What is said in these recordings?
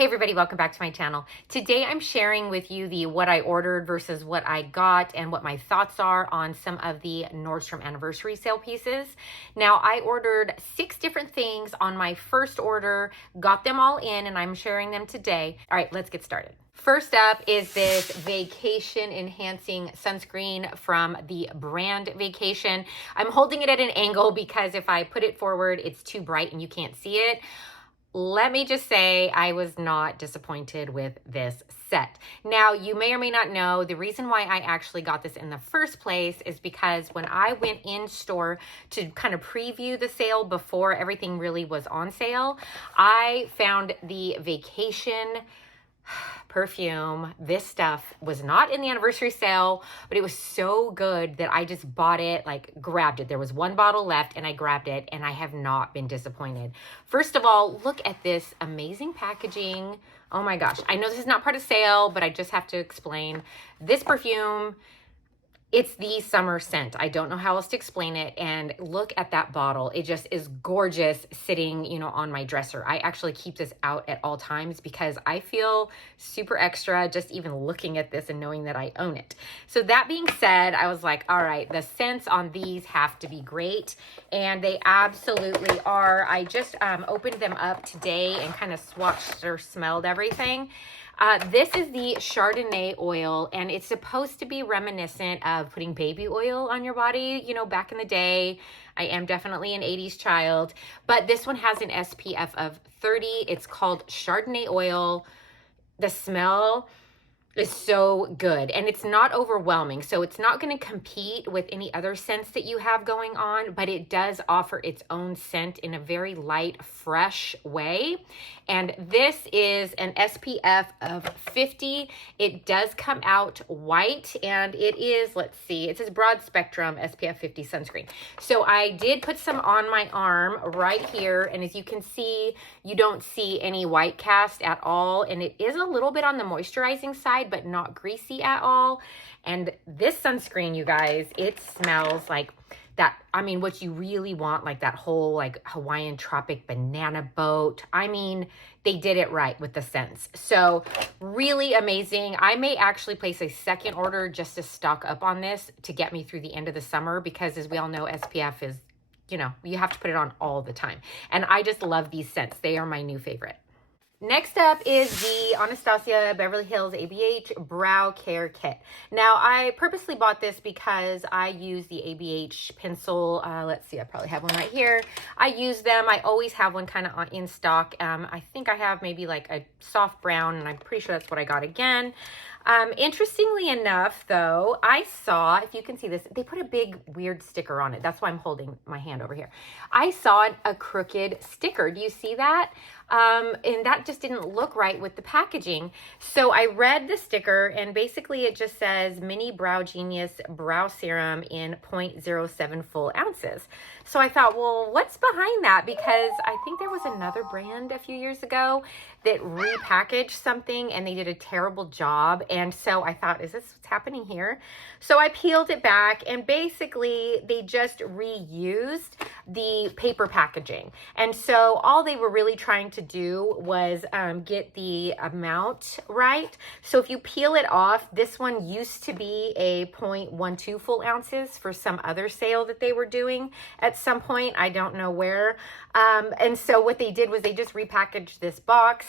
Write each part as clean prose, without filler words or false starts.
Hey everybody, welcome back to my channel. Today I'm sharing with you the what I ordered versus what I got and what my thoughts are on some of the Nordstrom anniversary sale pieces. Now I ordered 6 different things on my first order, got them all in, and I'm sharing them today. All right, let's get started. First up is this vacation enhancing sunscreen from the brand Vacation. I'm holding it at an angle because if I put it forward, it's too bright and you can't see it. Let me just say I was not disappointed with this set. Now, you may or may not know the reason why I actually got this in the first place is because when I went in store to kind of preview the sale before everything really was on sale, I found the Vacation perfume. This stuff was not in the anniversary sale, but it was so good that I just bought it, like grabbed it. There was 1 bottle left and I grabbed it and I have not been disappointed. First of all, look at this amazing packaging. Oh my gosh. I know this is not part of sale, but I just have to explain. This perfume, it's the summer scent. I don't know how else to explain it. And look at that bottle. It just is gorgeous sitting, on my dresser. I actually keep this out at all times because I feel super extra just even looking at this and knowing that I own it. So that being said, I was like, all right, the scents on these have to be great. And they absolutely are. I just opened them up today and kind of swatched or smelled everything. This is the Chardonnay oil, and it's supposed to be reminiscent of putting baby oil on your body, back in the day. I am definitely an 80s child, but this one has an SPF of 30. It's called Chardonnay oil. The smell is so good and it's not overwhelming. So it's not going to compete with any other scents that you have going on, but it does offer its own scent in a very light, fresh way. And this is an SPF of 50. It does come out white and it is, let's see, it says broad spectrum SPF 50 sunscreen. So I did put some on my arm right here. And as you can see, you don't see any white cast at all. And it is a little bit on the moisturizing side, but not greasy at all. And this sunscreen, you guys, it smells like that. I mean, what you really want, like that whole like Hawaiian tropic banana boat. I mean, they did it right with the scents. So really amazing. I may actually place a second order just to stock up on this to get me through the end of the summer, because as we all know, SPF is, you have to put it on all the time. And I just love these scents. They are my new favorite. Next up is the Anastasia Beverly Hills ABH Brow Care Kit. Now, I purposely bought this because I use the ABH pencil. Let's see, I probably have one right here. I use them. I always have one kind of in stock. I think I have maybe like a soft brown, and I'm pretty sure that's what I got again. Interestingly enough, though, I saw, if you can see this, they put a big weird sticker on it. That's why I'm holding my hand over here. I saw a crooked sticker. Do you see that? And that just didn't look right with the packaging. So I read the sticker, and basically it just says Mini Brow Genius Brow Serum in 0.07 full ounces. So I thought, well, what's behind that? Because I think there was another brand a few years ago that repackaged something and they did a terrible job. And so I thought, is this what's happening here? So I peeled it back, and basically they just reused the paper packaging. And so all they were really trying to do was get the amount right. So if you peel it off, this one used to be a 0.12 full ounces for some other sale that they were doing at some point. I don't know where. And so what they did was they just repackaged this box,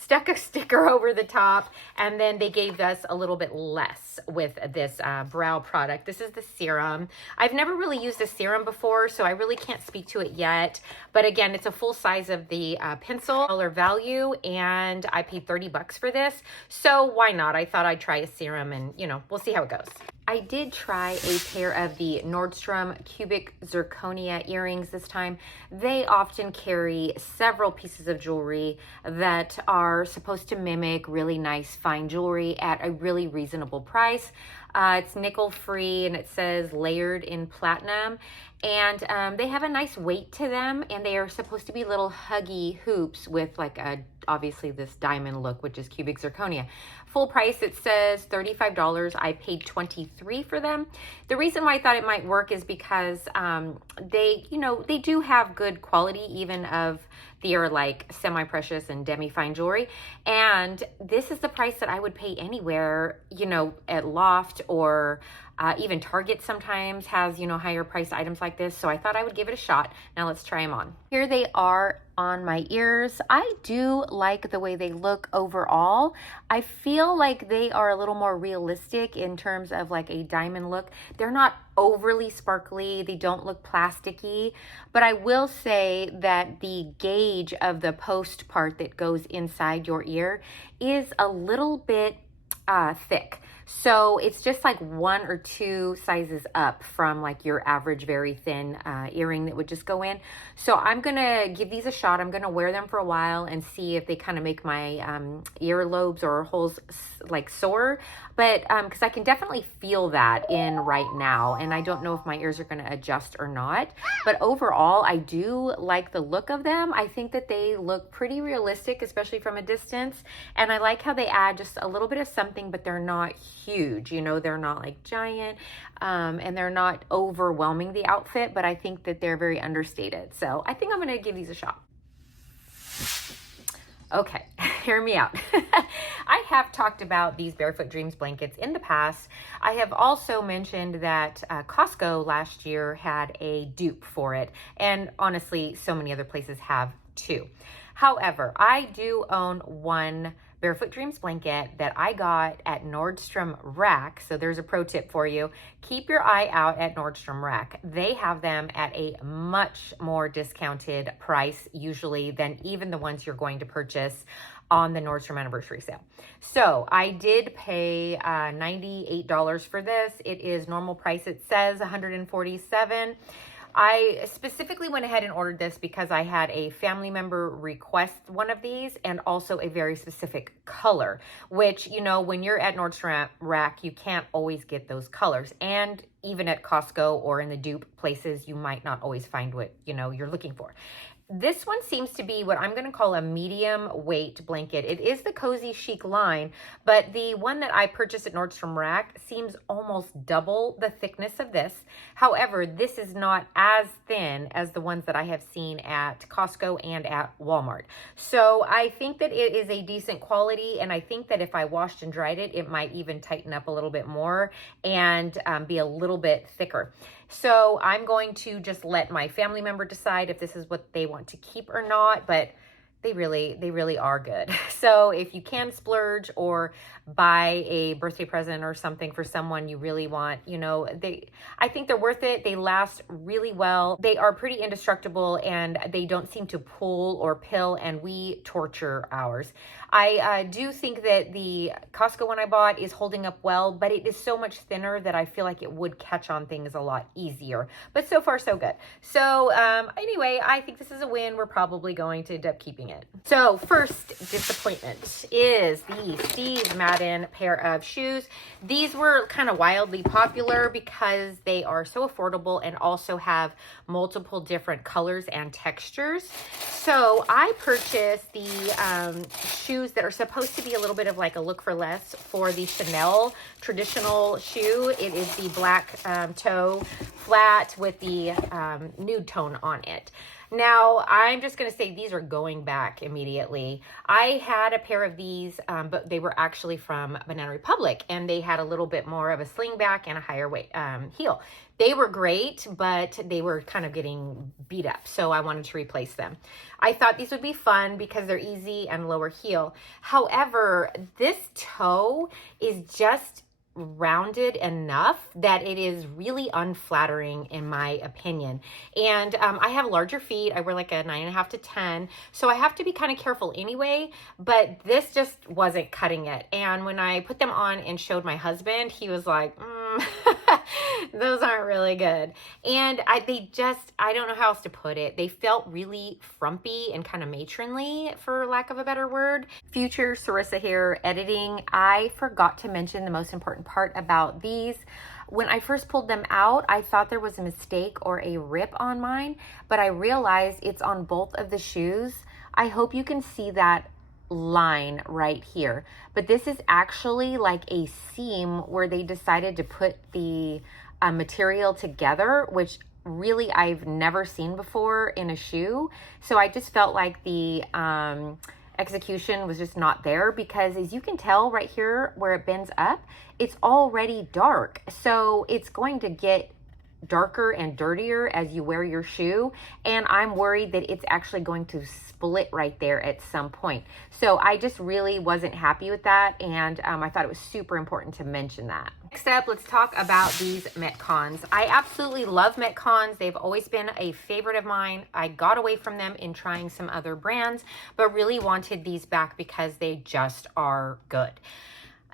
stuck a sticker over the top, and then they gave us a little bit less with this brow product. This is the serum. I've never really used a serum before, so I really can't speak to it yet. But again, it's a full size of the pencil dollar value, and I paid 30 bucks for this. So why not? I thought I'd try a serum, and we'll see how it goes. I did try a pair of the Nordstrom cubic zirconia earrings this time. They often carry several pieces of jewelry that are supposed to mimic really nice fine jewelry at a really reasonable price. It's nickel free, and it says layered in platinum. And they have a nice weight to them, and they are supposed to be little huggy hoops with like obviously this diamond look, which is cubic zirconia. Full price, it says $35. I paid $23 for them. The reason why I thought it might work is because they do have good quality even of They are like semi-precious and demi-fine jewelry. And this is the price that I would pay anywhere, you know, at Loft or even Target sometimes has, you know, higher priced items like this. So I thought I would give it a shot. Now let's try them on. Here they are on my ears. I do like the way they look overall. I feel like they are a little more realistic in terms of like a diamond look. They're not overly sparkly. They don't look plasticky, but I will say that the gauge of the post part that goes inside your ear is a little bit thick. So it's just like 1 or 2 sizes up from like your average very thin earring that would just go in. So I'm gonna give these a shot. I'm gonna wear them for a while and see if they kind of make my earlobes or holes like sore. But because I can definitely feel that in right now, and I don't know if my ears are gonna adjust or not. But overall, I do like the look of them. I think that they look pretty realistic, especially from a distance. And I like how they add just a little bit of something, but they're not huge, you know, they're not like giant, and they're not overwhelming the outfit, but I think that they're very understated. So I think I'm gonna give these a shot. Okay, hear me out. I have talked about these Barefoot Dreams blankets in the past. I have also mentioned that Costco last year had a dupe for it, and honestly, so many other places have too. However, I do own one Barefoot Dreams blanket that I got at Nordstrom Rack. So there's a pro tip for you. Keep your eye out at Nordstrom Rack. They have them at a much more discounted price usually than even the ones you're going to purchase on the Nordstrom anniversary sale. So I did pay $98 for this. It is normal price. It says $147. I specifically went ahead and ordered this because I had a family member request one of these, and also a very specific color, which, you know, when you're at Nordstrom Rack, you can't always get those colors. And even at Costco or in the dupe places, you might not always find what, you know, you're looking for. This one seems to be what I'm going to call a medium weight blanket. It is the Cozy Chic line, but the one that I purchased at Nordstrom Rack seems almost double the thickness of this. However, this is not as thin as the ones that I have seen at Costco and at Walmart. So I think that it is a decent quality, and I think that if I washed and dried it, it might even tighten up a little bit more and be a little bit thicker. So I'm going to just let my family member decide if this is what they want to keep or not, but they really are good. So if you can splurge or buy a birthday present or something for someone you really want, you know, I think they're worth it. They last really well. They are pretty indestructible, and they don't seem to pull or pill, and we torture ours. I do think that the Costco one I bought is holding up well, but it is so much thinner that I feel like it would catch on things a lot easier. But so far, so good. So anyway, I think this is a win. We're probably going to end up keeping it. So first disappointment is the Steve Madden pair of shoes. These were kind of wildly popular because they are so affordable and also have multiple different colors and textures. So I purchased the shoes that are supposed to be a little bit of like a look for less for the Chanel traditional shoe. It is the black toe flat with the nude tone on it. Now, I'm just going to say these are going back immediately. I had a pair of these, but they were actually from Banana Republic, and they had a little bit more of a sling back and a higher weight heel. They were great, but they were kind of getting beat up, so I wanted to replace them. I thought these would be fun because they're easy and lower heel. However, this toe is just rounded enough that it is really unflattering in my opinion. And I have larger feet. I wear like a 9.5 to 10, so I have to be kind of careful anyway, but this just wasn't cutting it. And when I put them on and showed my husband, he was like, those aren't really good. And I don't know how else to put it. They felt really frumpy and kind of matronly, for lack of a better word. Future Sarissa here editing. I forgot to mention the most important part about these. When I first pulled them out, I thought there was a mistake or a rip on mine, but I realized it's on both of the shoes. I hope you can see that line right here, but this is actually like a seam where they decided to put the material together, which really I've never seen before in a shoe. So I just felt like the execution was just not there, because as you can tell right here where it bends up, it's already dark. So it's going to get darker and dirtier as you wear your shoe, and I'm worried that it's actually going to split right there at some point. So I just really wasn't happy with that, and I thought it was super important to mention that. Next up, let's talk about these Metcons. I absolutely love Metcons. They've always been a favorite of mine. I got away from them in trying some other brands, but really wanted these back because they just are good.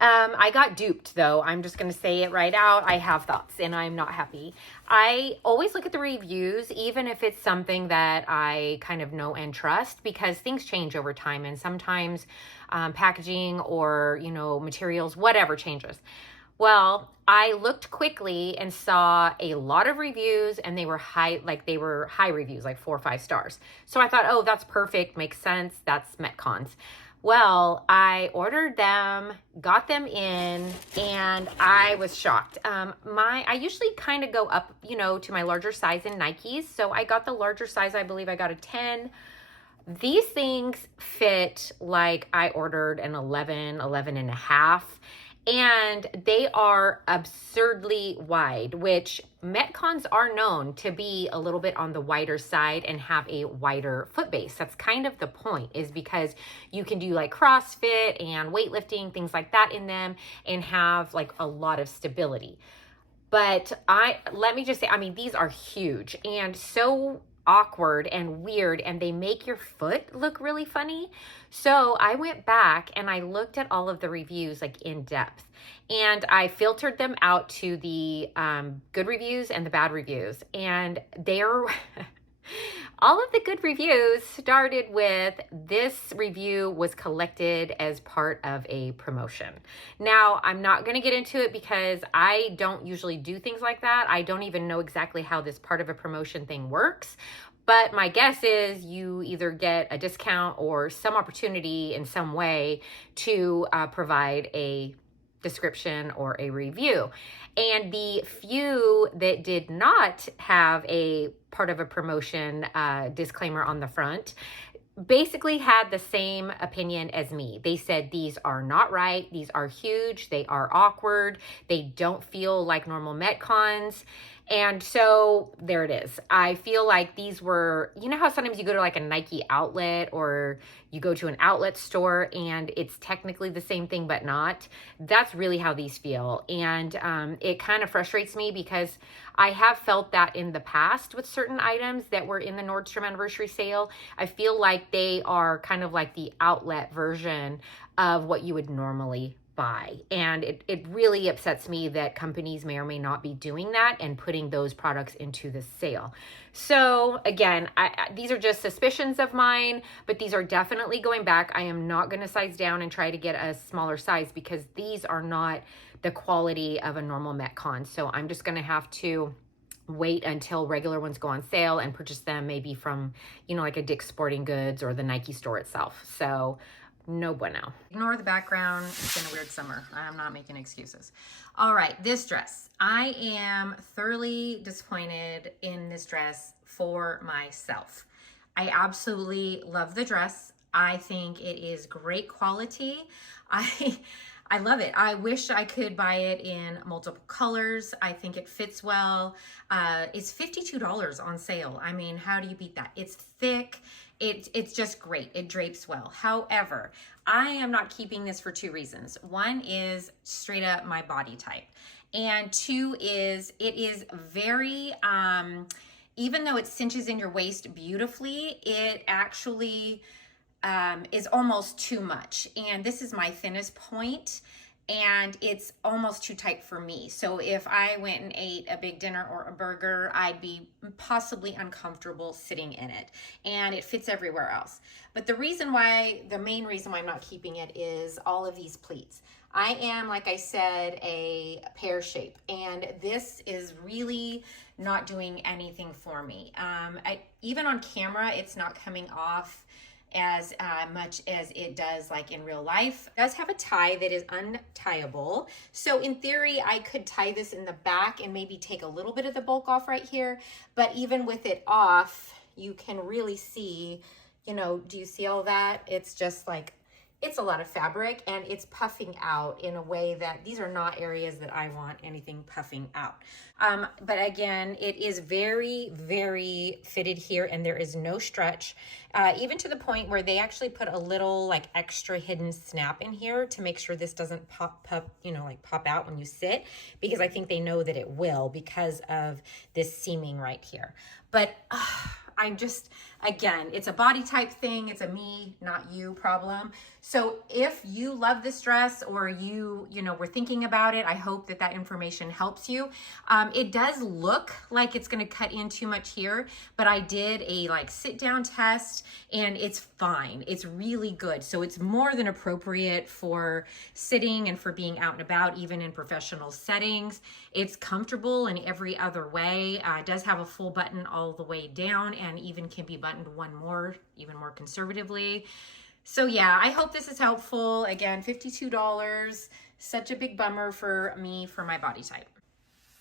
I got duped though. I'm just going to say it right out. I have thoughts and I'm not happy. I always look at the reviews, even if it's something that I kind of know and trust, because things change over time, and sometimes packaging or, you know, materials, whatever changes. Well, I looked quickly and saw a lot of reviews, and they were high reviews, like 4 or 5 stars. So I thought, oh, that's perfect. Makes sense. That's Metcons. Well, I ordered them, got them in, and I was shocked. I usually kind of go up, you know, to my larger size in Nikes. So I got the larger size. I believe I got a 10. These things fit like I ordered an 11 and a half. And they are absurdly wide, which Metcons are known to be a little bit on the wider side and have a wider foot base. That's kind of the point, is because you can do like CrossFit and weightlifting, things like that in them, and have like a lot of stability. But let me just say, I mean, these are huge and so awkward and weird, and they make your foot look really funny. So I went back and I looked at all of the reviews like in depth, and I filtered them out to the good reviews and the bad reviews. And they're all of the good reviews started with, this review was collected as part of a promotion. Now, I'm not going to get into it because I don't usually do things like that. I don't even know exactly how this part of a promotion thing works. But my guess is you either get a discount or some opportunity in some way to provide a description or a review. And the few that did not have a part of a promotion disclaimer on the front basically had the same opinion as me. They said these are not right, these are huge, they are awkward, they don't feel like normal Metcons. And so there it is. I feel like these were, you know how sometimes you go to like a Nike outlet or you go to an outlet store and it's technically the same thing but not? That's really how these feel. And it kind of frustrates me because I have felt that in the past with certain items that were in the Nordstrom anniversary sale. I feel like they are kind of like the outlet version of what you would normally buy. And it really upsets me that companies may or may not be doing that and putting those products into the sale. So again, these are just suspicions of mine, but these are definitely going back. I am not going to size down and try to get a smaller size because these are not the quality of a normal Metcon. So I'm just going to have to wait until regular ones go on sale and purchase them maybe from, you know, like a Dick's Sporting Goods or the Nike store itself. So no bueno. Ignore the background. It's been a weird summer. I'm not making excuses. All right, this dress. I am thoroughly disappointed in this dress for myself. I absolutely love the dress. I think it is great quality. I love it. I wish I could buy it in multiple colors. I think it fits well. It's $52 on sale. I mean, how do you beat that? It's thick. It's just great. It drapes well. However, I am not keeping this for 2 reasons. One is straight up my body type. And 2 is it is very, even though it cinches in your waist beautifully, it actually is almost too much. And this is my thinnest point, and it's almost too tight for me. So if I went and ate a big dinner or a burger, I'd be possibly uncomfortable sitting in it, and it fits everywhere else. But the main reason why I'm not keeping it is all of these pleats. I am, like I said, a pear shape, and this is really not doing anything for me. Even on camera, it's not coming off as much as it does like in real life. It does have a tie that is untieable. So in theory, I could tie this in the back and maybe take a little bit of the bulk off right here. But even with it off, you can really see, you know, do you see all that? It's just like, it's a lot of fabric and it's puffing out in a way that these are not areas that I want anything puffing out. But again, it is very, very fitted here and there is no stretch, even to the point where they actually put a little like extra hidden snap in here to make sure this doesn't pop, you know, like pop out when you sit, because I think they know that it will because of this seaming right here. But I'm just, again, it's a body type thing. It's a me, not you problem. So if you love this dress or you know, were thinking about it, I hope that that information helps you. It does look like it's going to cut in too much here, but I did a like sit down test and it's fine. It's really good. So it's more than appropriate for sitting and for being out and about, even in professional settings. It's comfortable in every other way. It does have a full button all the way down and even can be buttoned one more, even more conservatively. So yeah, I hope this is helpful. Again, $52, such a big bummer for me for my body type.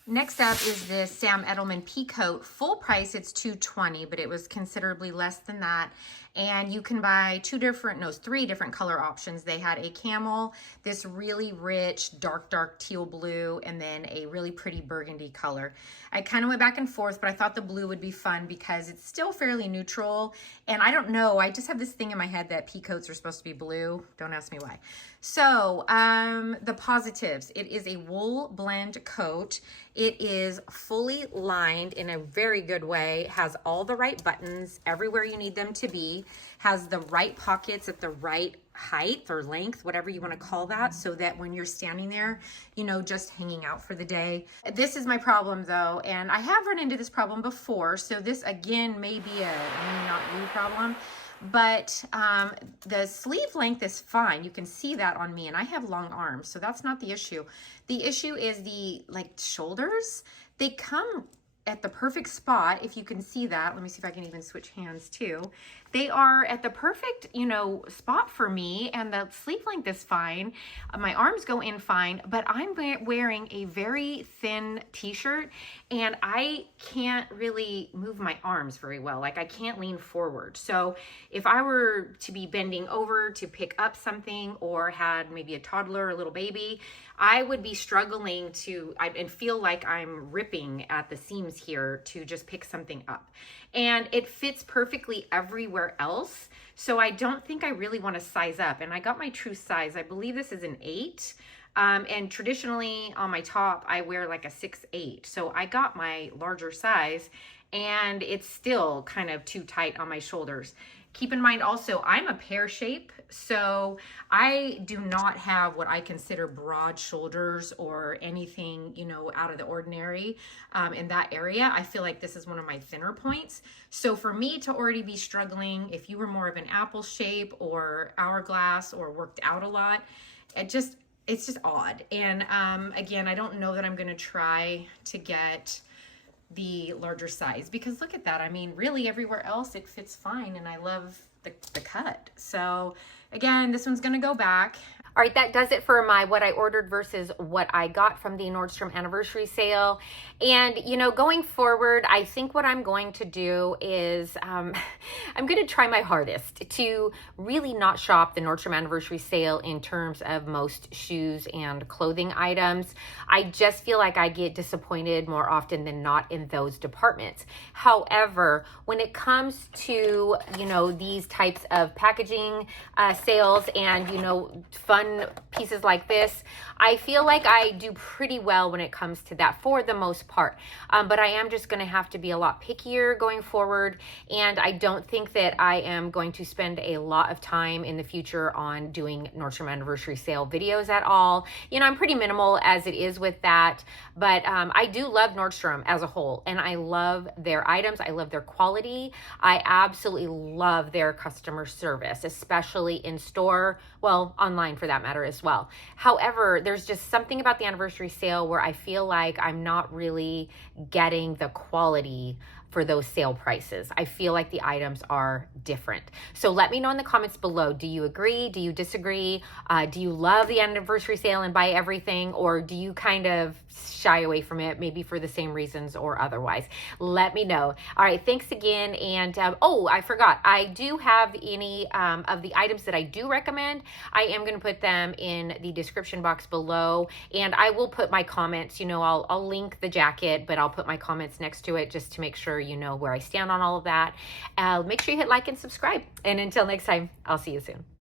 Next up is this Sam Edelman Peacoat. Full price, it's $220, but it was considerably less than that. And you can buy three different color options. They had a camel, this really rich, dark teal blue, and then a really pretty burgundy color. I kind of went back and forth, but I thought the blue would be fun because it's still fairly neutral. And I don't know, I just have this thing in my head that peacoats are supposed to be blue. Don't ask me why. So the positives, it is a wool blend coat. It is fully lined in a very good way, has all the right buttons everywhere you need them to be, has the right pockets at the right height or length, whatever you want to call that, so that when you're standing there, you know, just hanging out for the day. This is my problem though, and I have run into this problem before, so this again may be a me not you problem. But the sleeve length is fine. You can see that on me, and I have long arms, so that's not the issue. The issue is the like shoulders. They come at the perfect spot, if you can see that. Let me see if I can even switch hands too. They are at the perfect, you know, spot for me, and the sleeve length is fine. My arms go in fine, but I'm wearing a very thin t-shirt and I can't really move my arms very well. Like I can't lean forward. So if I were to be bending over to pick up something or had maybe a toddler or a little baby, I would be struggling and feel like I'm ripping at the seams here to just pick something up. And it fits perfectly everywhere else. So I don't think I really want to size up. And I got my true size. I believe this is an 8. And traditionally on my top, I wear like a 6'8". So I got my larger size and it's still kind of too tight on my shoulders. Keep in mind also, I'm a pear shape, so I do not have what I consider broad shoulders or anything, you know, out of the ordinary in that area. I feel like this is one of my thinner points. So for me to already be struggling, if you were more of an apple shape or hourglass or worked out a lot, it's just odd. And again, I don't know that I'm gonna try to get the larger size, because look at that. I mean, really everywhere else it fits fine, and I love the cut. So again, this one's gonna go back. All right, that does it for my what I ordered versus what I got from the Nordstrom anniversary sale. And, you know, going forward, I think what I'm going to do is I'm going to try my hardest to really not shop the Nordstrom anniversary sale in terms of most shoes and clothing items. I just feel like I get disappointed more often than not in those departments. However, when it comes to, you know, these types of packaging sales and, you know, fun pieces like this, I feel like I do pretty well when it comes to that for the most part. But I am just going to have to be a lot pickier going forward. And I don't think that I am going to spend a lot of time in the future on doing Nordstrom anniversary sale videos at all. You know, I'm pretty minimal as it is with that. But I do love Nordstrom as a whole. And I love their items. I love their quality. I absolutely love their customer service, especially in store. Well, online for that matter as well. However, there's just something about the anniversary sale where I feel like I'm not really getting the quality for those sale prices. I feel like the items are different. So let me know in the comments below. Do you agree? Do you disagree? Do you love the anniversary sale and buy everything? Or do you kind of shy away from it, maybe for the same reasons or otherwise? Let me know. All right, thanks again. And oh, I forgot. I do have any of the items that I do recommend. I am going to put them in the description box below. And I will put my comments, you know, I'll link the jacket, but I'll put my comments next to it just to make sure you know where I stand on all of that. Make sure you hit like and subscribe. And until next time, I'll see you soon.